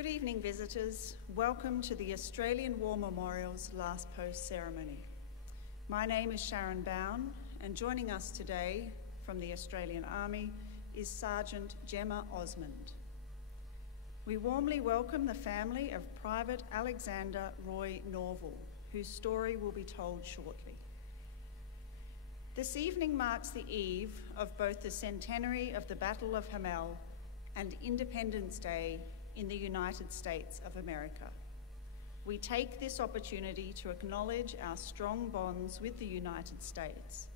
Good evening, visitors. Welcome to the Australian War Memorial's Last Post ceremony. My name is Sharon Bown, and joining us today from the Australian Army is Sergeant Gemma Osmond. We warmly welcome the family of Private Alexander Roy Norvill, whose story will be told shortly. This evening marks the eve of both the centenary of the Battle of Hamel and Independence Day in the United States of America. We take this opportunity to acknowledge our strong bonds with the United States,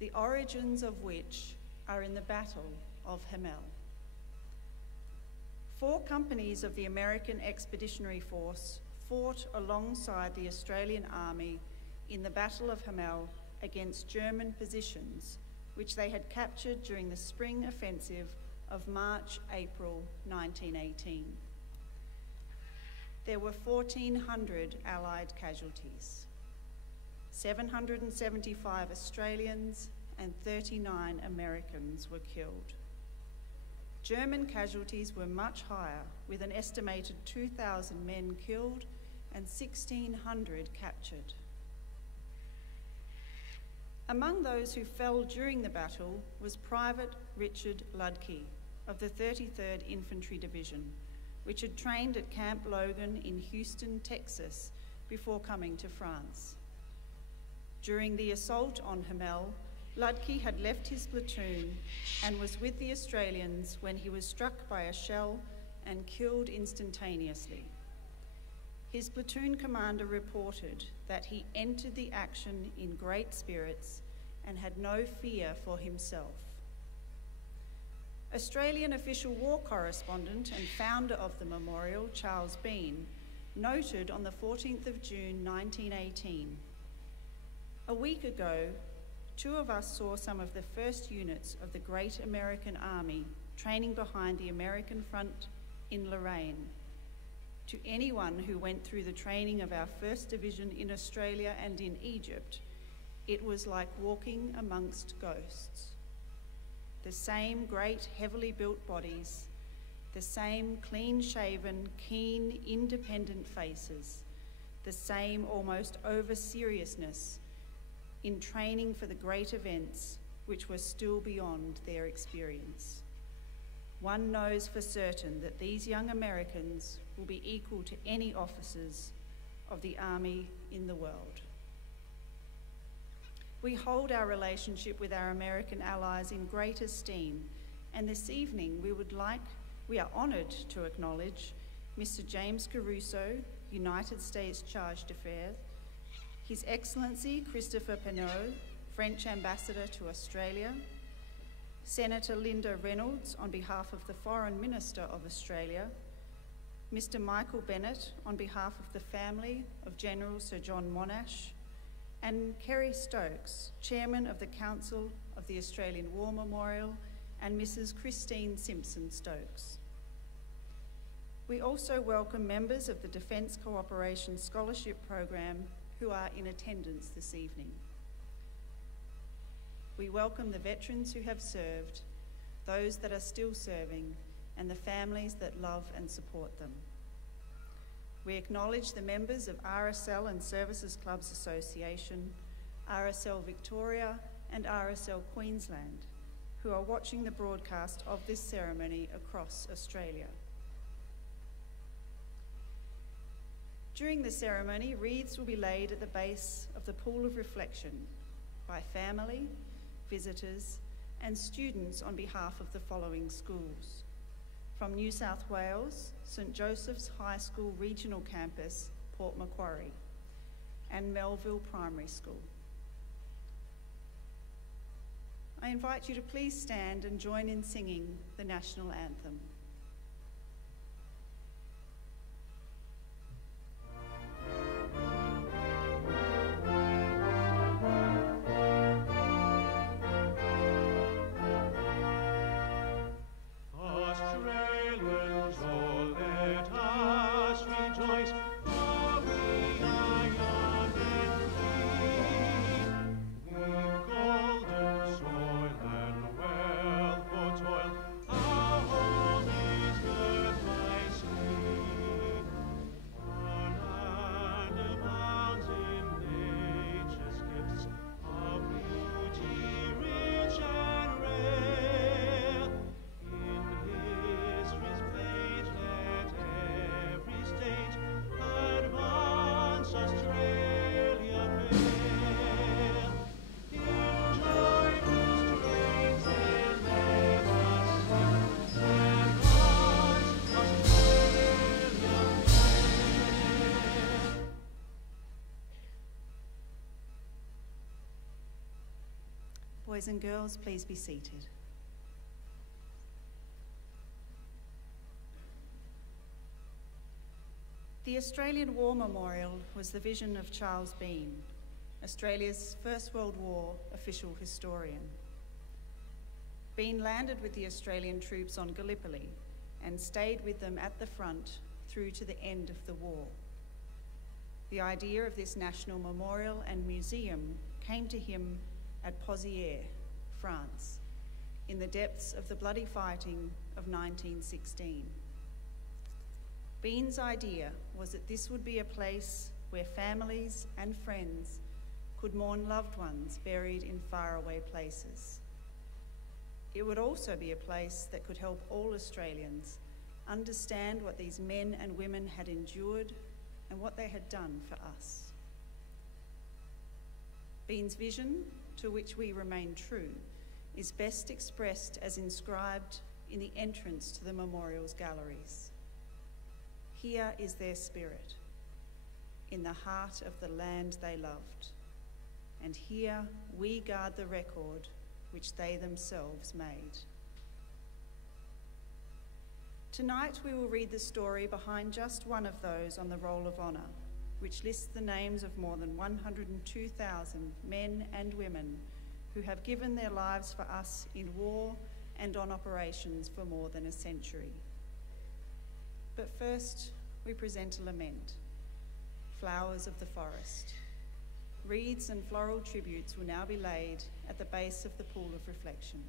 the origins of which are in the Battle of Hamel. 4 companies of the American Expeditionary Force fought alongside the Australian Army in the Battle of Hamel against German positions, which they had captured during the spring offensive of March-April 1918. There were 1,400 Allied casualties, 775 Australians and 39 Americans were killed. German casualties were much higher, with an estimated 2,000 men killed and 1,600 captured. Among those who fell during the battle was Private Richard Ludke of the 33rd Infantry Division, which had trained at Camp Logan in Houston, Texas, before coming to France. During the assault on Hamel, Ludke had left his platoon and was with the Australians when he was struck by a shell and killed instantaneously. His platoon commander reported that he entered the action in great spirits and had no fear for himself. Australian official war correspondent and founder of the memorial, Charles Bean, noted on the 14th of June 1918, "A week ago, 2 of us saw some of the first units of the Great American Army training behind the American front in Lorraine. To anyone who went through the training of our 1st Division in Australia and in Egypt, it was like walking amongst ghosts. The same great heavily built bodies, the same clean-shaven, keen, independent faces, the same almost over-seriousness in training for the great events which were still beyond their experience. One knows for certain that these young Americans will be equal to any officers of the Army in the world." We hold our relationship with our American allies in great esteem, and this evening we are honoured to acknowledge Mr. James Caruso, United States Charge d'Affaires, His Excellency Christopher Penneau, French Ambassador to Australia, Senator Linda Reynolds on behalf of the Foreign Minister of Australia, Mr. Michael Bennett on behalf of the family of General Sir John Monash, and Kerry Stokes, Chairman of the Council of the Australian War Memorial, and Mrs. Christine Simpson Stokes. We also welcome members of the Defence Cooperation Scholarship Program who are in attendance this evening. We welcome the veterans who have served, those that are still serving, and the families that love and support them. We acknowledge the members of RSL and Services Clubs Association, RSL Victoria and RSL Queensland, who are watching the broadcast of this ceremony across Australia. During the ceremony, wreaths will be laid at the base of the Pool of Reflection by family, visitors and students on behalf of the following schools: from New South Wales, St Joseph's High School Regional Campus, Port Macquarie, and Melville Primary School. I invite you to please stand and join in singing the National Anthem. Golden soil and wealth for toil, our home Boys and girls, please be seated. The Australian War Memorial was the vision of Charles Bean, Australia's First World War official historian. Bean landed with the Australian troops on Gallipoli and stayed with them at the front through to the end of the war. The idea of this national memorial and museum came to him at Pozières, France, in the depths of the bloody fighting of 1916. Bean's idea was that this would be a place where families and friends could mourn loved ones buried in faraway places. It would also be a place that could help all Australians understand what these men and women had endured and what they had done for us. Bean's vision, to which we remain true, is best expressed as inscribed in the entrance to the memorial's galleries. Here is their spirit, in the heart of the land they loved, and here we guard the record which they themselves made. Tonight we will read the story behind just one of those on the Roll of Honour, which lists the names of more than 102,000 men and women who have given their lives for us in war and on operations for more than a century. But first, we present a lament, Flowers of the Forest. Wreaths and floral tributes will now be laid at the base of the pool of reflection.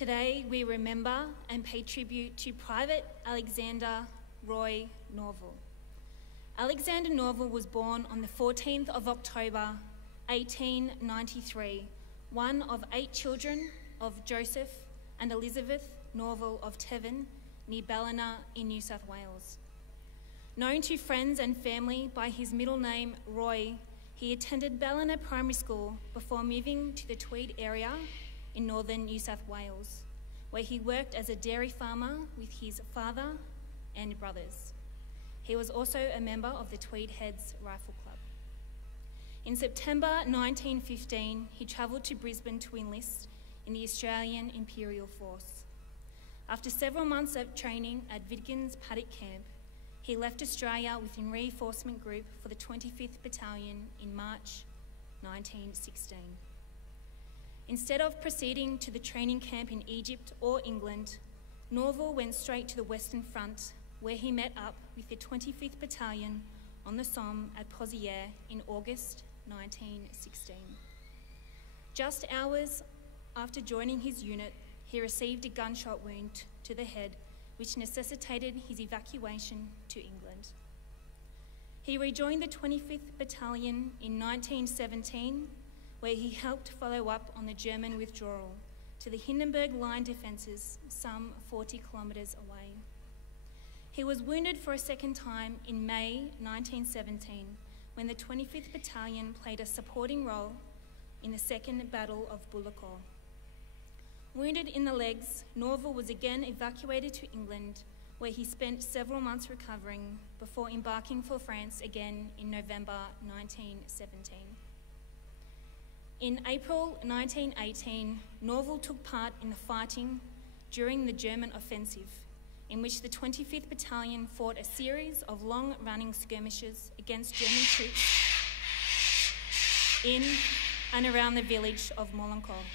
Today we remember and pay tribute to Private Alexander Roy Norvill. Alexander Norvill was born on the 14th of October 1893, one of 8 children of Joseph and Elizabeth Norvill of Tevin, near Ballina in New South Wales. Known to friends and family by his middle name Roy, he attended Ballina Primary School before moving to the Tweed area in northern New South Wales, where he worked as a dairy farmer with his father and brothers. He was also a member of the Tweed Heads Rifle Club. In September 1915, he travelled to Brisbane to enlist in the Australian Imperial Force. After several months of training at Vidgen's Paddock Camp, he left Australia with a reinforcement group for the 25th Battalion in March 1916. Instead of proceeding to the training camp in Egypt or England, Norvill went straight to the Western Front, where he met up with the 25th Battalion on the Somme at Pozières in August 1916. Just hours after joining his unit, he received a gunshot wound to the head, which necessitated his evacuation to England. He rejoined the 25th Battalion in 1917, where he helped follow up on the German withdrawal to the Hindenburg Line defences some 40 kilometres away. He was wounded for a second time in May 1917, when the 25th Battalion played a supporting role in the Second Battle of Bullecourt. Wounded in the legs, Norvill was again evacuated to England, where he spent several months recovering before embarking for France again in November 1917. In April 1918, Norvill took part in the fighting during the German offensive, in which the 25th Battalion fought a series of long-running skirmishes against German troops in and around the village of Molencourt.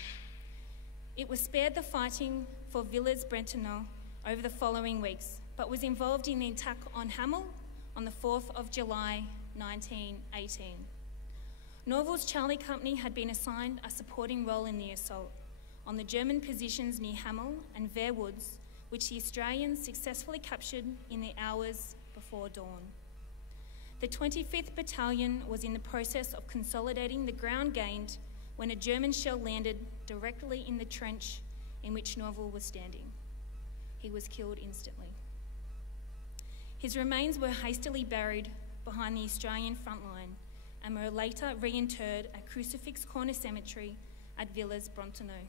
It was spared the fighting for Villers-Bretonneux over the following weeks, but was involved in the attack on Hamel on the 4th of July 1918. Norvill's Charlie Company had been assigned a supporting role in the assault on the German positions near Hamel and Vere Woods, which the Australians successfully captured in the hours before dawn. The 25th Battalion was in the process of consolidating the ground gained when a German shell landed directly in the trench in which Norvill was standing. He was killed instantly. His remains were hastily buried behind the Australian front line and were later reinterred at Crucifix Corner Cemetery at Villers-Bretonneux.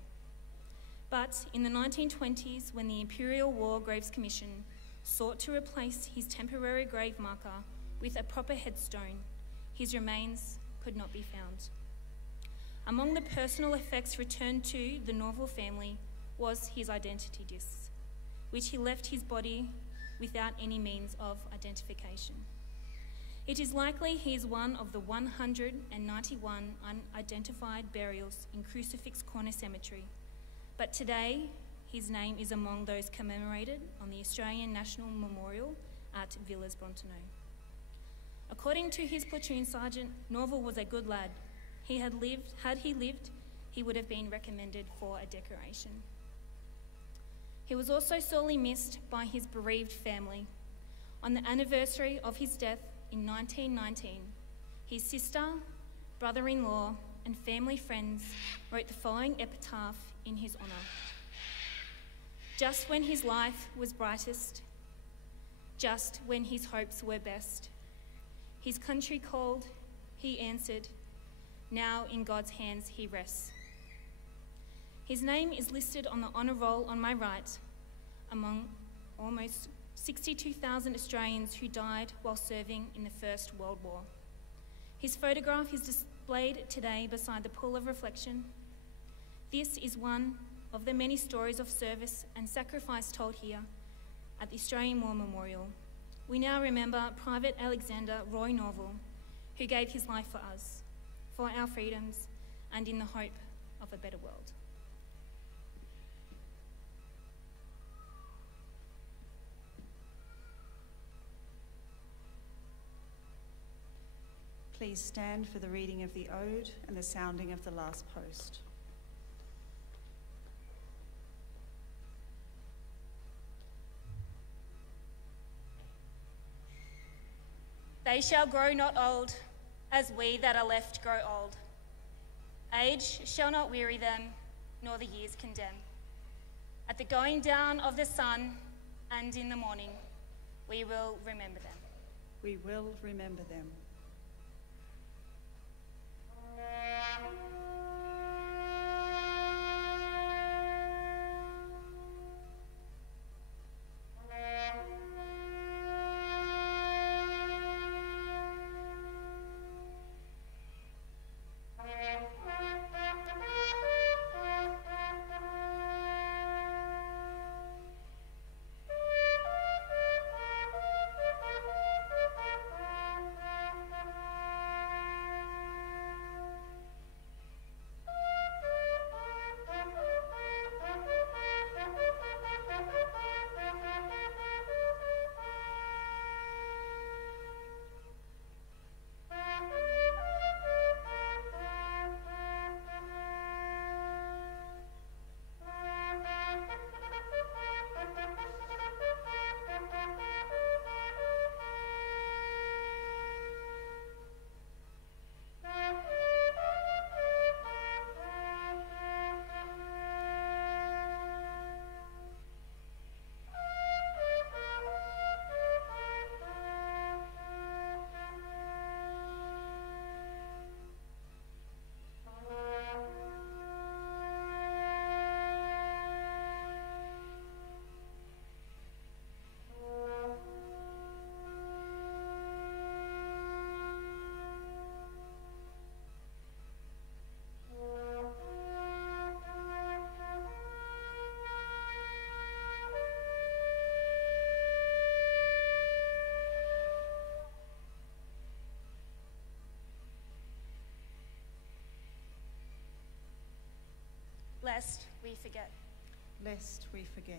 But in the 1920s, when the Imperial War Graves Commission sought to replace his temporary grave marker with a proper headstone, his remains could not be found. Among the personal effects returned to the Norvill family was his identity discs, which he left his body without any means of identification. It is likely he is one of the 191 unidentified burials in Crucifix Corner Cemetery, but today his name is among those commemorated on the Australian National Memorial at Villers-Bretonneux. According to his platoon sergeant, Norvill was a good lad. Had he lived, he would have been recommended for a decoration. He was also sorely missed by his bereaved family. On the anniversary of his death in 1919, his sister, brother-in-law, and family friends wrote the following epitaph in his honour. Just when his life was brightest, just when his hopes were best, his country called, he answered, now in God's hands he rests. His name is listed on the honour roll on my right, among almost 62,000 Australians who died while serving in the First World War. His photograph is displayed today beside the pool of reflection. This is one of the many stories of service and sacrifice told here at the Australian War Memorial. We now remember Private Alexander Roy Norvill, who gave his life for us, for our freedoms, and in the hope of a better world. Please stand for the reading of the ode and the sounding of the last post. They shall grow not old, as we that are left grow old. Age shall not weary them, nor the years condemn. At the going down of the sun and in the morning, we will remember them. We will remember them. Lest we forget. Lest we forget.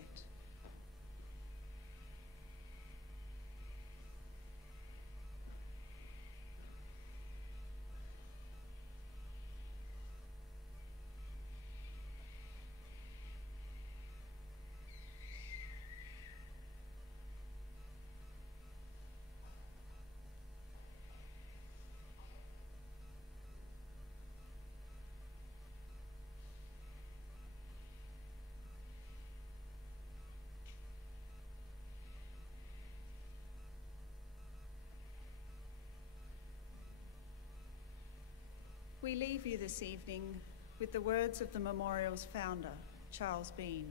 We leave you this evening with the words of the memorial's founder, Charles Bean.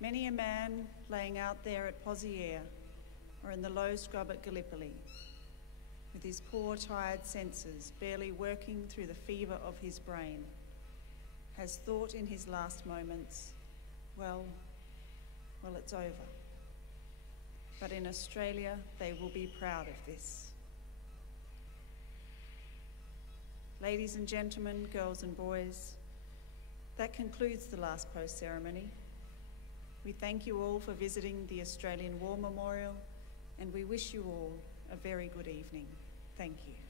Many a man laying out there at Poziere or in the low scrub at Gallipoli, with his poor tired senses barely working through the fever of his brain, has thought in his last moments, well, it's over. But in Australia, they will be proud of this. Ladies and gentlemen, girls and boys, that concludes the last post ceremony. We thank you all for visiting the Australian War Memorial, and we wish you all a very good evening. Thank you.